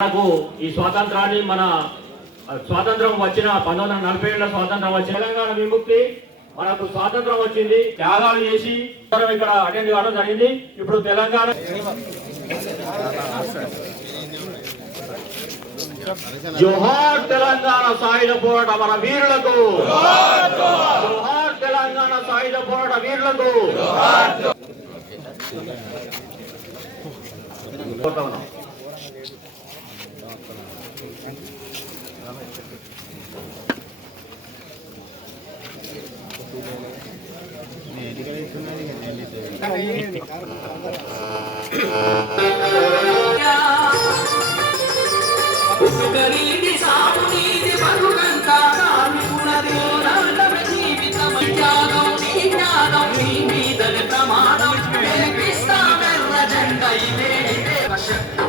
మనకు ఈ స్వాతంత్రాన్ని మన స్వాతంత్రం వచ్చిన 1947లో స్వాతంత్రం వచ్చిన తెలంగాణ విముక్తి మనకు స్వాతంత్రం వచ్చింది. త్యాగాలు చేసి ఇక్కడ అటెండ్ కావడం జరిగింది. ఇప్పుడు తెలంగాణ జోహార్ తెలంగాణ సాయుధ పోరాట మన వీరులకు, జోహార్ తెలంగాణ సాయుధ పోరాట వీరులకు. గరీబి సాగునీది బతుకంతా కార్మికులది జీవితం త్యాగం నీ జ్ఞానం నీ మీదని ప్రమాణం వెలిపిస్తామెర్ర జెండ ఇదే శక్తి